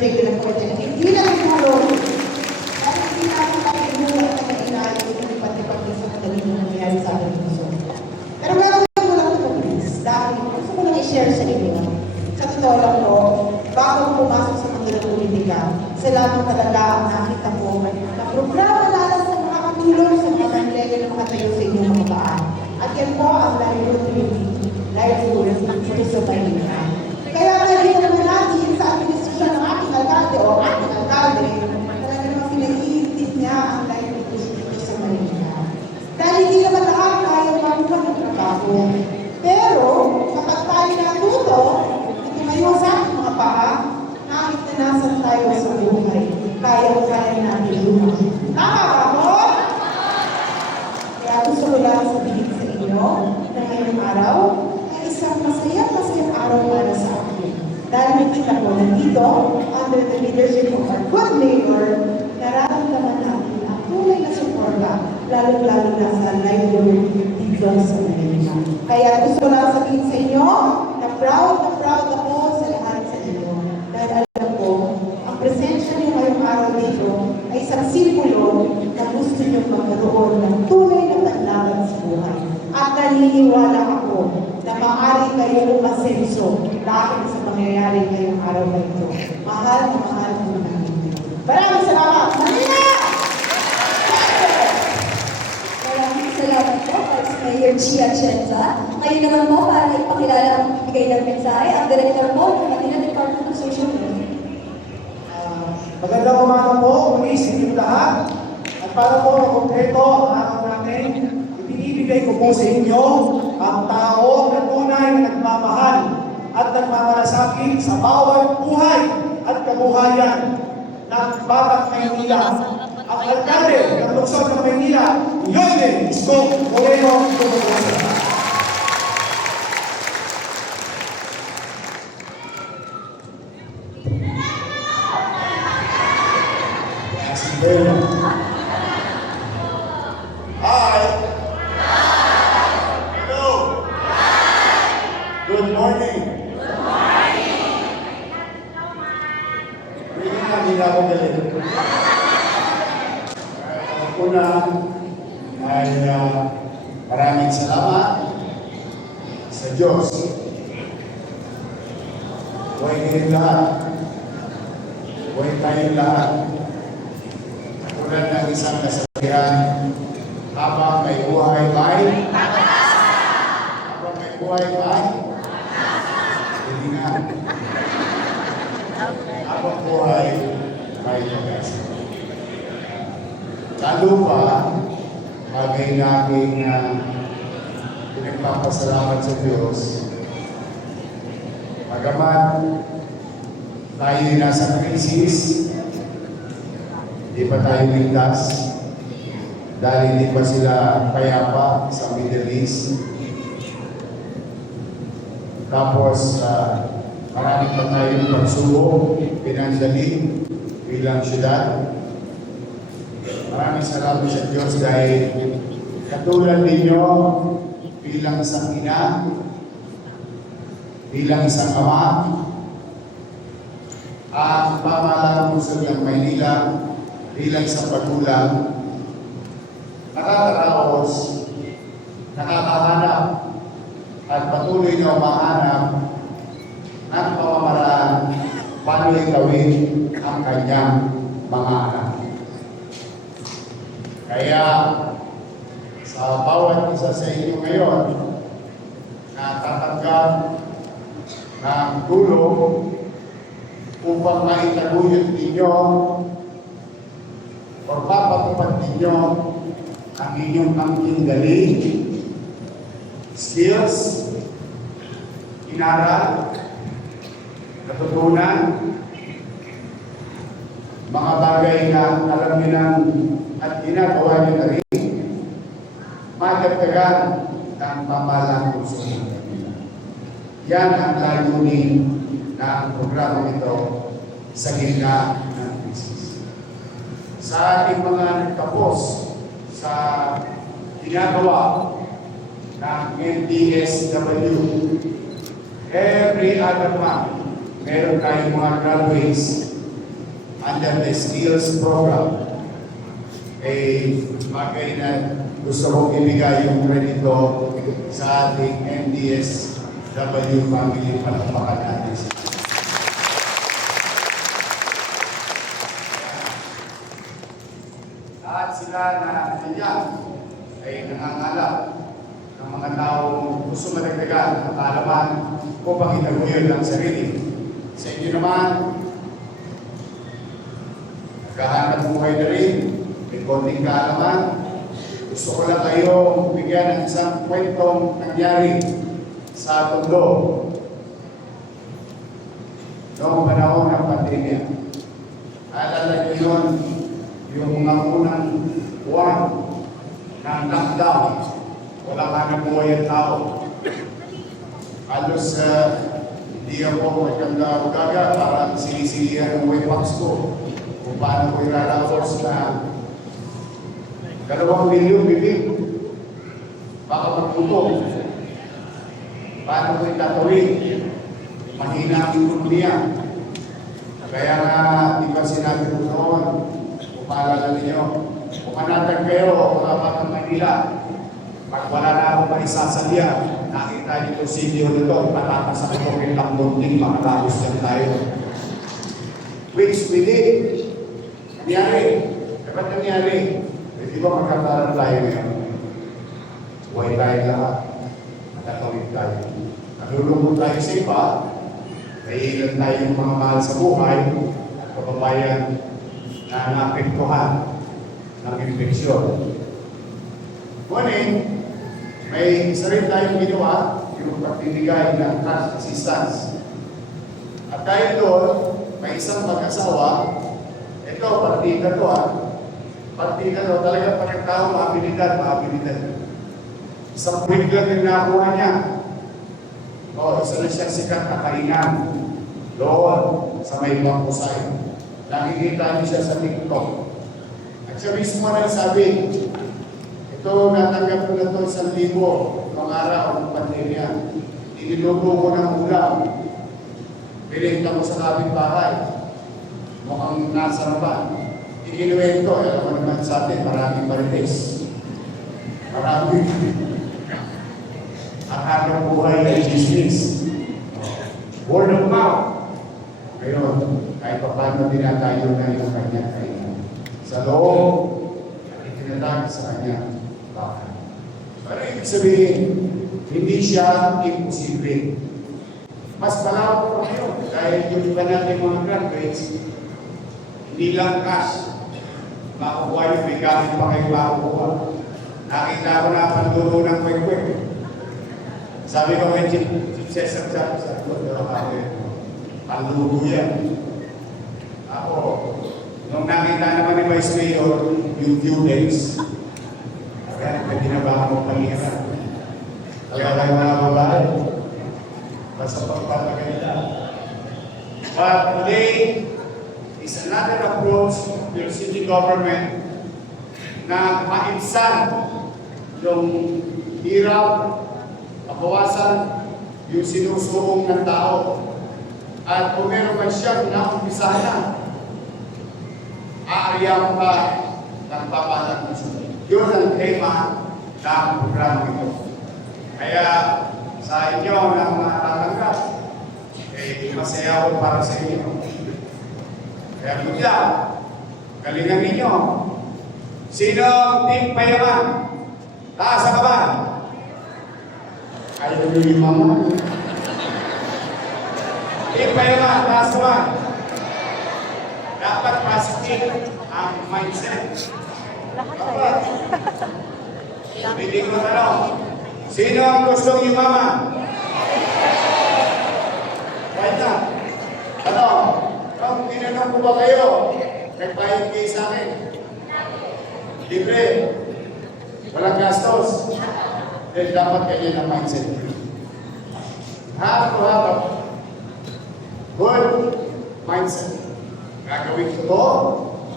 particular project. Hindi na siguro, dahil hindi namin tayo mula at nag-inaayos yung pati-pati sa kadaling na nangyari sa akin puso. Pero meron ko lang ito, please, dahil gusto ko lang i-share sa inyo. Sa totoo lang po, bago ko pumasok sa mundo ng politika, sila naman talaga ang nakita ko na programa lalo sa makakatulong sa mga kanilele na makatayo sa inyong mga paan. At yan po ang livelihood dito sa Maynila. Kaya nakikita naman natin sa administrasyon ng aking alkalde o ating alkalde, talaga naman pinaiintip niya ang livelihood dito sa Maynila. Dahil hindi naman lahat tayo makuha ng trabaho. Pero kapag tayo natuto, tumayo sa ating mga paa, nakit na nasan tayo sa buhay. Kaya natin lumang. Tama ba mo? Kaya gusto ko lang sabihin sa inyo na ngayong araw ay isang masayang araw para sa akin. Dahil nakita ko nandito, under the leadership of our good mayor, nararamdaman natin ang tunay na suporta, lalo-lalo na sa livelihood dito sa Maynila. Kaya gusto ko lang sabihin sa inyo na proud ako sa lahat sa inyo. Dahil alam ko, ang presensya niyo ngayong araw dito ay isang simbolo na gusto niyo magkaroon ng tunay na panlaban sa buhay. At naniniwala ako na maaari kayo umasenso dahil sa mangyayari ngayong araw na ito. Mahal na mahal po namin. Maraming salamat! Manila! Maraming salamat po, Vice Mayor Gia Atienza. Ngayon naman po, para ipakilala ang bigay ng mensahe, ang Director po ng Manila Department of Social Media. Magandang umaga po, muli sa inyo lahat. At para po makompleto ang araw natin, ibinibigay ko po sa inyo ang tao na tunay na nagmamahal at nagmamalasakit sa bawat buhay at kabuhayan ng Batak Maynila. Ang alkalde ng Lungsod ng Maynila, Yoyne Isko Moreno Tumagosa. Hi. Hello. Good morning. Hindi na ako galing. Una ay maraming salamat sa Diyos. Huwag kayong lahat. Huwag tayong lahat. Tulad ng isang kasabihan, habang may buhay bay, habang may buhay bay, hindi na. Habang buhay may pag-asa. Lalo pa, bagay na aking pinagpapasalamat sa Diyos, bagamat tayo nasa krisis, hindi pa tayo ligtas, dahil hindi pa sila payapa sa Middle East. Tapos, marami pa tayong pagsubok financially bilang syudad. Maraming salamat sa Diyos dahil katulad ninyo bilang isang ina, bilang isang ama, at pamahalaan ng Lungsod ng Maynila bilang isang patulang, nakakaraos, nakakahanap, at patuloy na umahanap ng pamamaraan paano itawid ang kanyang mga anak. Kaya, sa bawat isa sa inyo ngayon na tatanggap ng tulong upang maitaguyod ninyo o papatupad ninyo ang inyong angking galing, skills, inaral, natutunan, mga bagay na alam niyo ng at ginagawa niyo na rin, madagdagan ng pamahalaan puso ng Manila. Yan ang layunin ng programa ito sa gitna ng krisis. Sa ating mga nagtapos sa ginagawa ng NDSW, every other month, meron tayong mga graduates under the skills program. Bagay na gusto kong ibigay yung kredito sa ating NDSW family. Palakpakan natin sila. Lahat sila na nandiyan ay nangangalap ng mga taong gusto madagdagan ang kaalaman upang itaguyod ang sarili. Sa inyo naman, naghahanap buhay na rin, may konting kaalaman. Gusto ko lang kayo bigyan ng isang kwentong nangyari sa Tondo noong panahon ng pandemya. Alala niyo yun, yung mga unang buwan ng lockdown, wala ka ng buhay ang tao. Halos hindi ako magkanda-ugaga para sinisilihan ng waypacks ko kung paano ko ilalabos na 2 milyon bibig. Baka magputong. Paano ko itatawid? Mahina ang ekonomiya. Kaya nga, di ba sinabi ko noon, kung maalala ninyo, kung manatag kayo o kapag Manila, pag wala na akong maisasalya, nakita niyo si Dio nito, patatas ako kung ilang munting makatapos lang tayo. Which we did. Nangyari. Dapat nangyari. Di ba magkakaroon tayo ngayon? Buhay tayo lahat. Matatawid tayo. Nalulungkot tayo sa iba. Naiilan tayo yung mga mahal sa buhay at kababayan na naapektuhan ng infeksyon. Ngunit, may isa rin tayong ginawa, yung pagbibigay ng cash assistance. At dahil doon, may isang mag-asawa, ito, partida to partida to, talagang pagkatao, maabilidad. Isang quick lang yung nakuha niya. Isa na siyang sikat na kainan doon sa may Bangkusay. Nakikita niyo siya sa TikTok. At siya mismo na sabi, ito, natanggap ko na ito 1,000 mga araw ng pandemya. Iniluto ko ng ulam. Pinita ko sa kapitbahay. Mukhang nasa naman. Ikinuwento, alam mo naman sa atin, maraming marites. Maraming. Ang aking buhay ay chismis. Word of mouth. Ngayon, kahit pa paano dinatayo na yung kanya kainan. Sa loob, itinatag sa kanya. Bakit? Pero ibig sabihin, hindi siya imposible. Mas malawak pa ngayon dahil yung iba natin mga graduates, hindi lang cash. Makukuha yung may gamit pa kayo makukuha. Nakita ko na panduro ng kwek-kwek. Sabi ko kay Chief Cesar Chap, sabi ko, panduro yan. Ako, nung nakita naman ni Vice Mayor, yung due dates, kaya pinabahan mo panira. Kaya kayo mga babae, basta pagpapagay nila. But today is another approach of your city government na maibsan yung hirap, mabawasan yung sinusuong ng tao. At kung meron man siyang naumpisahan na, aarya pa ng papalang gusto. Yun ang tema ng programa ito. Kaya sa inyo na mga tatanggap, masaya ako para sa inyo. Kaya bigla, galingan ninyo. Sino ang team payaman? Taas ang kaban. Ayaw nyo yung mama. Team payaman, taas kaban. Dapat positive ang mindset. Dapat. Hindi ko tanong. Sino ang gustong yung mama? Right na. Ano? Kung tinanong ko ba kayo, nagbayad kayo sa akin? Libre. Walang gastos. Then dapat ganyan ang mindset. Have to have a good mindset. Gagawin ko to,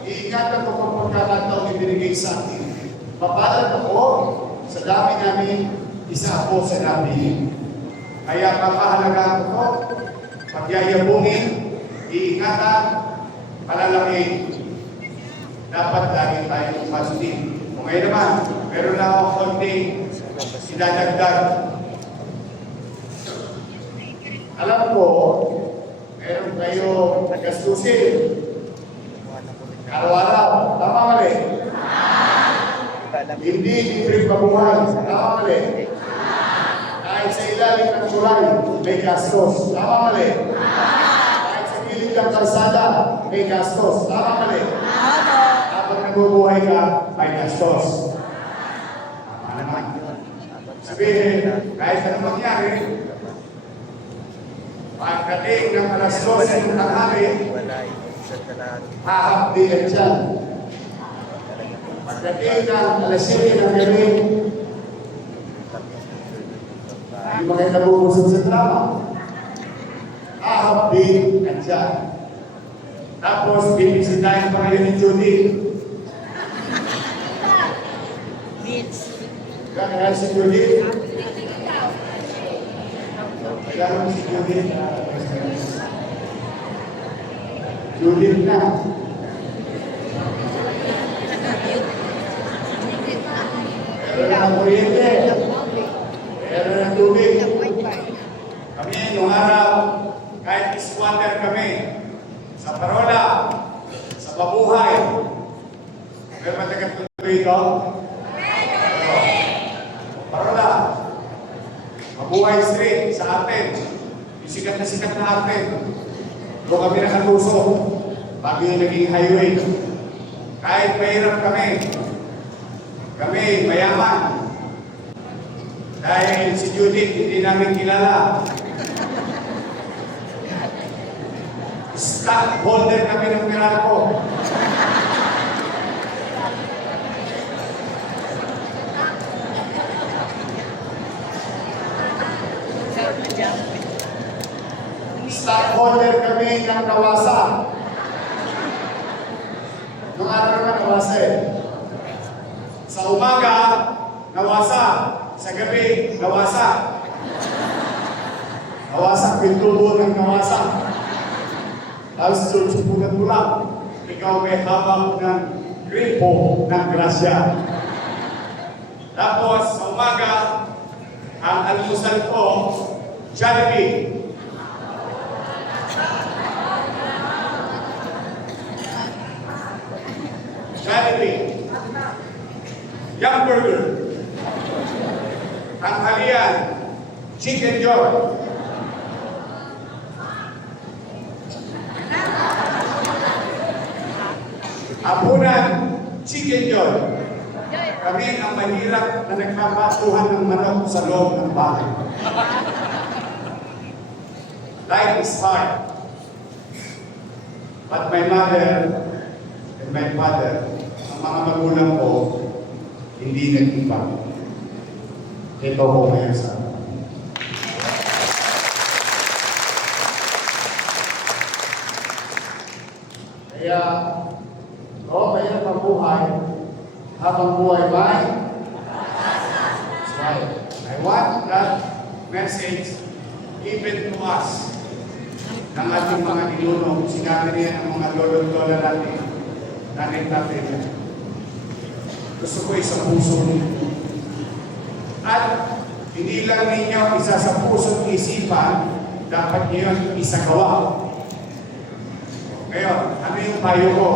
iingatan ko kung pagkakataon ibinigay sa akin. Papalag ako sa dami namin, isa ako sa dami. Kaya kapahalagaan ko to, pagyayabungin, iingatan, palalaki, dapat lagi tayong positive. Kung ngayon naman, meron lang akong konting sinadagdag. Alam ko, meron kayo gastusin. Araw-araw, tama mali? Hindi libre pabuhay, tama mali? Kahit sa ilalim ng tulay, may gastos, tama mali? Kahit sa gilid ng kalsada, may gastos, tama mali? Habang nabubuhay ka, may gastos. Tama naman. Sabihin, kahit anong mangyari, pagdating ng alas 12 ng tanghali, hahapdi yan dyan. Pagdating ng alas 7 ng gabi, hindi mo kayo nabubusog sa drama. Hahapdi yan dyan. Tapos, bibisitahin pa kayo ni Judy. Kaya si Judy? Kailangan si Judy. Judith na. Meron ng kuryente. Meron ng tubig. Kami, nung araw, kahit squatter kami, sa parola, sa pabuhay. Meron ba taga-tuloy ito? Parola. Mabuhay street sa atin. Yung sikat na atin. Doon kami nakatusok bago yung naging highway. Kahit mahirap kami mayaman. Dahil si Judith hindi namin kilala. Stockholder kami ng Meralco. Stockholder kami ng Kawasa. Nung araw naman Kawasa eh. Sa umaga, Kawasa. Sa gabi, Kawasa. Kawasa, pintubo ng Kawasa. Tapos susupugan mo lang. Ikaw may habang ng gripo ng grasya. Tapos, sa umaga, ang almusal ko, Jollibee. Jollibee, Young Burger, tanghalian, Chicken Joy, hapunan, Chicken Joy. Kami ang mahirap na nagpapatuhan ng manok sa loob ng bahay. Life is hard. But my mother and my father, ang mga magulang ko, hindi nag-iba. Ito ko ngayon sa akin. Kaya, mahirap ang buhay. Habang buhay ba? That's right. I want that message given to us ng ating mga ninuno. Sinabi niya ng mga lolo-lola natin. Gusto ko sa puso ninyo. At hindi lang ninyo isa sa puso't isipan, dapat niyo isagawa. Ngayon, ano yung payo ko?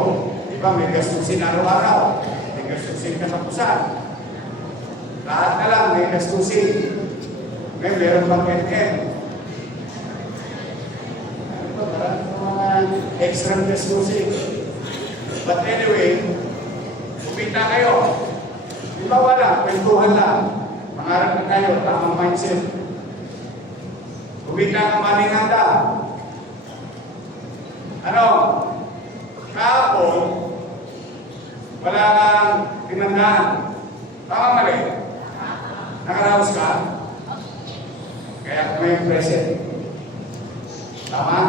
Diba may gastusin araw-araw, may gastusin katapusan. Lahat na lang may gastusin. Ngayon, meron bang NM? Ano ba? Parang mga extra gastusin. But anyway, kumita kayo. Di ba wala? Kwentuhan lang. Mangarap na kayo, tamang mindset. Kumita ng maling handa. Ano? Kahapon, wala kang pinandaan. Tama mali? Nakaraos ka? Kaya may present. Tama?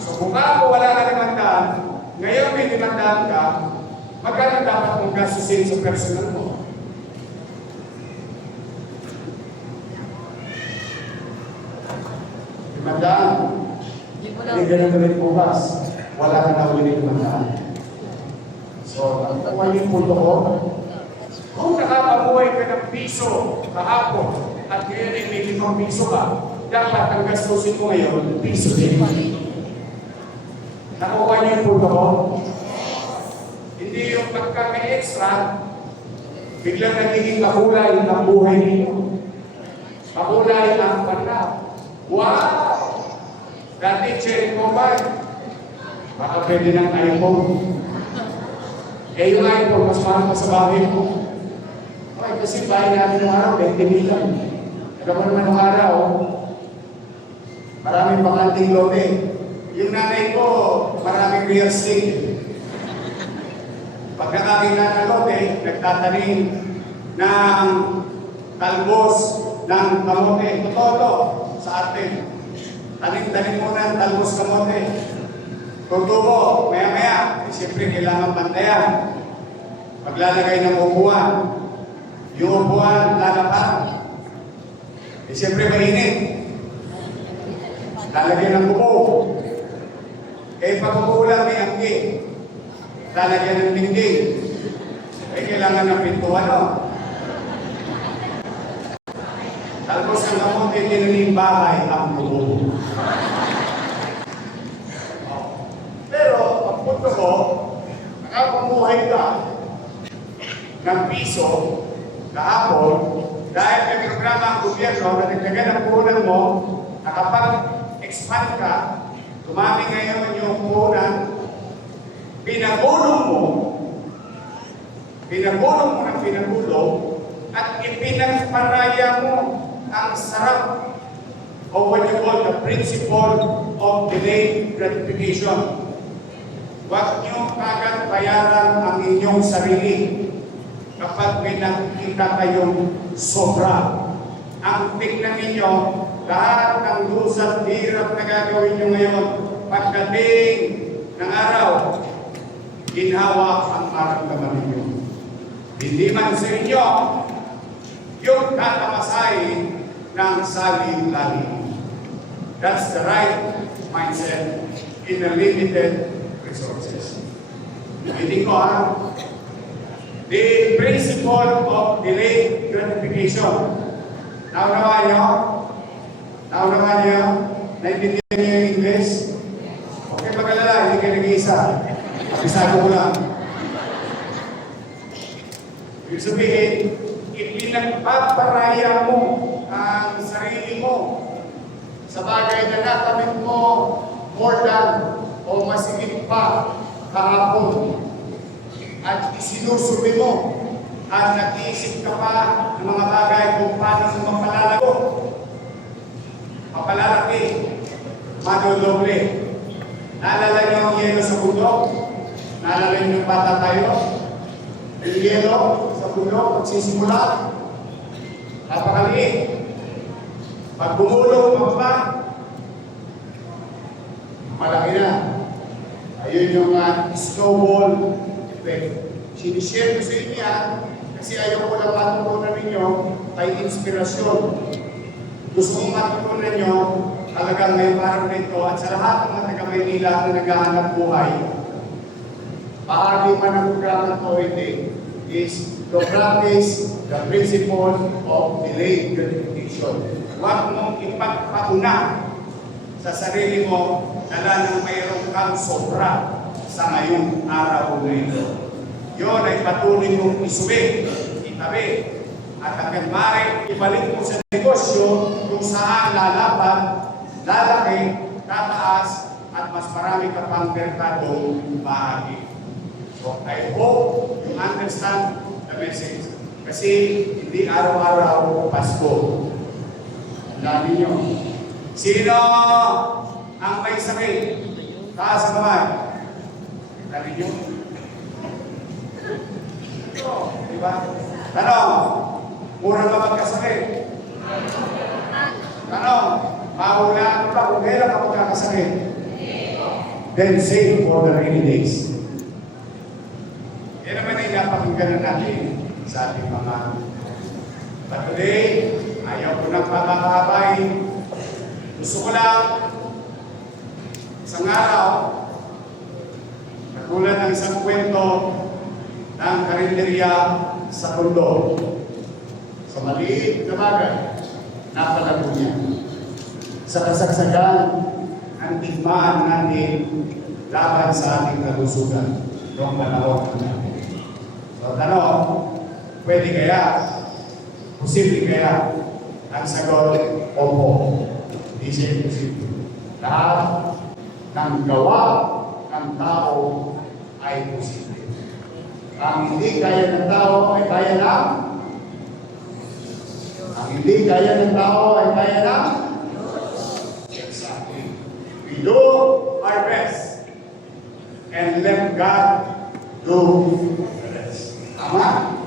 So kung kahapon wala kang pinandaan, ngayon may pinandaan ka, magkano dapat mong gastusin sa personal mo? Pinandaan. Hindi ganun ulit bukas. wala ka na ulit naman. So, nakuha yung punto ko. Kung nakakabuhay ka ng piso kahapon at ngayon ay may 5 piso ka, dapat ang gastusin mo ngayon, piso din. Nakuha niyo yung punto ko? Hindi yung pagkaka-extra, biglang nagiging makulay ang buhay ninyo. Makulay ang panlaw. Wow! Dati cherry combine. Baka pwede ng iPhone. Eh yung iPhone, mas mahal pa sa bahay mo. Okay, kasi bahay namin ng araw, 20 million. Alam mo naman ng araw, maraming bakanting lote. Yung nanay ko, maraming real estate. Pag nakakita ng lote, nagtatanim ng talbos ng kamote. Totoo to sa atin. Tanim mo ng talbos kamote. Tutubo, maya-maya. Eh, siyempre, kailangan bantayan. Paglalagay ng upuan, yung upuan lalapang. Eh, siyempre, mainit. Lalagyan ng bubog. Eh, pag umuulan may anggi. Lalagyan ng dingding. Eh, kailangan ng pintuan, no? Talbos ng kamote, tinanim bahay ang bubog. Pero, ang punto ko, nakapamuhay ka ng piso kahapon dahil may programa ang gobyerno na nagdagan ng puhunan mo, nakapag-expand ka, tumami ngayon yung puhunan, pinagulong mo ng pinagulong, at ipinagparaya mo ang sarap o what you call the principle of delayed gratification. Huwag niyo kagad bayaran ang inyong sarili kapag may nakikita kayong sobra. Ang tingnan ninyo, lahat ng lusat, hirap na gagawin nyo ngayon, pagdating ng araw, ginhawa ang maramdaman ninyo. Hindi man sa inyo, yung katamasay ng saling-laling. That's the right mindset in a limited resources. Hindi ko the principle of delayed gratification. Naunawa niyo? Naintindihan niyo yung English? Okay, pag-alala, hindi kayo nag-iisa. Abisago ko lang. Ibig sabihin, ipinagpaparaya mo ang sarili mo sa bagay na nakamit mo more than o masigit pa kahapon at isinusubi mo at nag-iisip ka pa ng mga bagay kung paano mo mapalalaki, madodoble. Naalala niyo ang yelo sa bundok? Naalala niyo yung bata tayo? Yung yelo sa bundok, magsisimula, napakaliit. Pag bumulong pa, malaki na. Ayun yung snowball effect. Sinishare ko sa inyo yan kasi ayaw ko lang matutunan ninyo kay inspirasyon. Gusto kong matutunan nyo talagang may parang nito at sa lahat ng mga taga-Maynila na naghahanap buhay, bahagi man ng programa ko hindi is to practice the principle of delayed gratification. Huwag mong ipagpauna sa sarili mo dala ng mayroong kang sobra sa ngayong araw na ito. Yun ay patuloy mong isuwi, itabi, at hanggang maaari ibalik mo sa negosyo kung saan lalaban, lalaki, tataas, at mas marami ka pang merkadong bahagi. So I hope you understand the message. Kasi hindi araw-araw Pasko. Tandaan ninyo. Sino ang may sakit? Taas ang kamay. Tandaan ninyo. Ito, di ba? Tanong, mura ba magkasakit? Tanong, mahulaan ba kung kailan ka magkakasakit? Then save for the rainy days. Yan naman ay napakinggan natin sa ating mga. But today, ayaw ko nang pagkakabay. Gusto ko lang isang araw, Tulad ng isang kwento ng karinderya sa Tondo. Sa maliit na bagay, napalago niya. Sa kasagsagan ng digmaan natin laban sa ating kalusugan noong panahon natin. So, tanong, pwede kaya? Posible kaya? Ang sagot, opo. Hindi siya imposible. Lahat ng gawa ng tao ay posible. Ang hindi kaya ng tao ay kaya lang. Ang hindi kaya ng tao ay kaya lang. Exactly. We do our best and let God do the rest. Tama?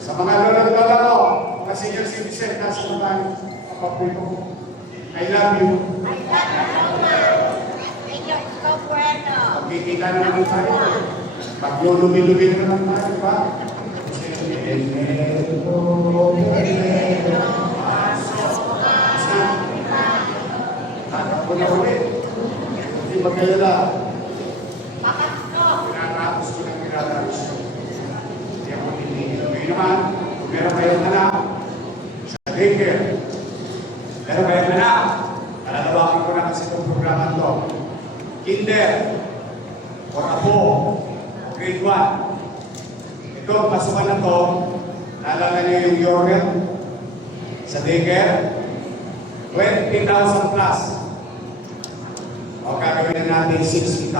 Sa mga lola-lola ko, mga senior citizen, nasa naman, kapapit ko. I love you. Magkikita na naman tayo. Maglulumi-lumi na naman tayo, di ba? Hanap ko na ulit. Hindi magkalala. Pinatapos ko ng pinatapos ko. Hindi ako titigil. Ngayon naman, kung meron kayong anak, sa daycare, meron kayong anak, nalalawakin ko na kasi itong programa ito. Kinder, or apo, grade 1. Ito, pasukan na ito, naalala niyo yung Yorel sa daycare, 20,000 plus. O gagawin na natin 60,000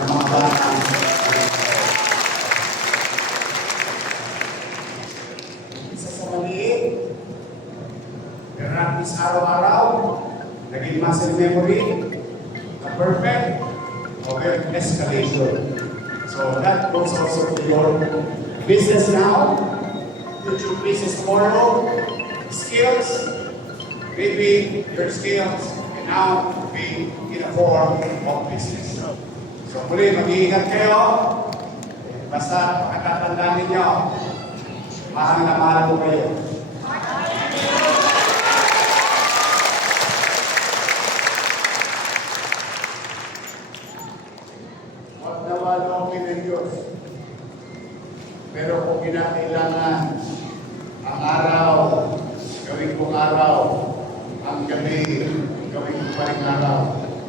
ng mga bata. Isa sa maliit, practice araw-araw, naging muscle memory, a perfect, over escalation. So that goes also to your business now, future business tomorrow, skills, maybe your skills can now be in a form of business. So muli, mag-iingat kayo. Basta pagkatandaan ninyo, mahal na mahal ko kayo. Huwag na walongin ng Diyos. Pero kung kinakailangan ang araw, gawin kong araw, ang gabi, gawin ko pa rin araw,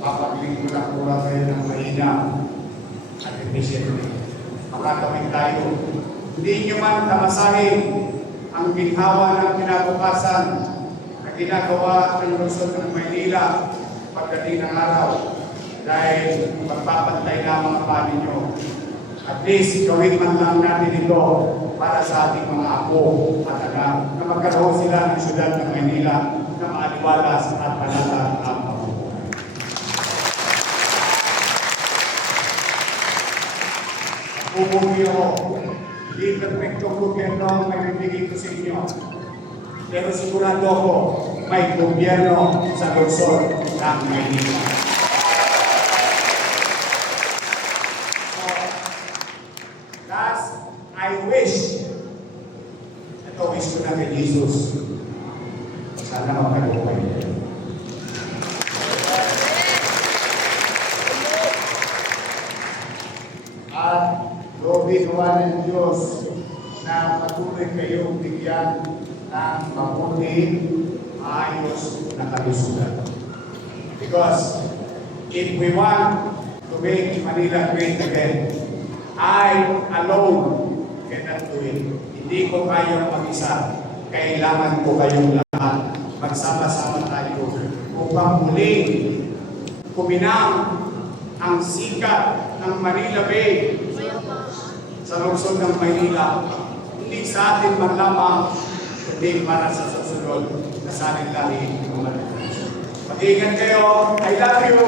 papaglingko lang mula kayo ng mahina at efficiently. Makakawin tayo. Hindi nyo man tamasahin ang ginhawa ng kinabukasan na ginagawa ng Luzon ng Maynila pagdating ng araw dahil magpapantay lamang pa ninyo. At least, gawin man lang natin ito para sa ating mga apo at anak na magkaroon sila ng syudad ng Maynila na maaliwalas at panalag ang mabubuhay. Pupugi ako, hindi perfectong gobyerno ang may bibigay ko sa inyo. Pero sigurado ako, may gobyerno sa Luzon ng Maynila. I wish, ito wish ko na kay Jesus, sana magkagumpay. At loobin ng Diyos na patuloy kayong bigyan ng mabuti, maayos na kalusugan. Because if we want to make Manila great again, I alone cannot do it. Hindi ko kayang mag-isa. Kailangan ko kayong lahat. Magsama-sama tayo upang muling kuminang ang sikat ng Manila Bay sa lungsod ng Maynila. Hindi sa atin man lamang, kundi para sa susunod na sa ating lahi ng Manila. Mag-ingat kayo. I love you.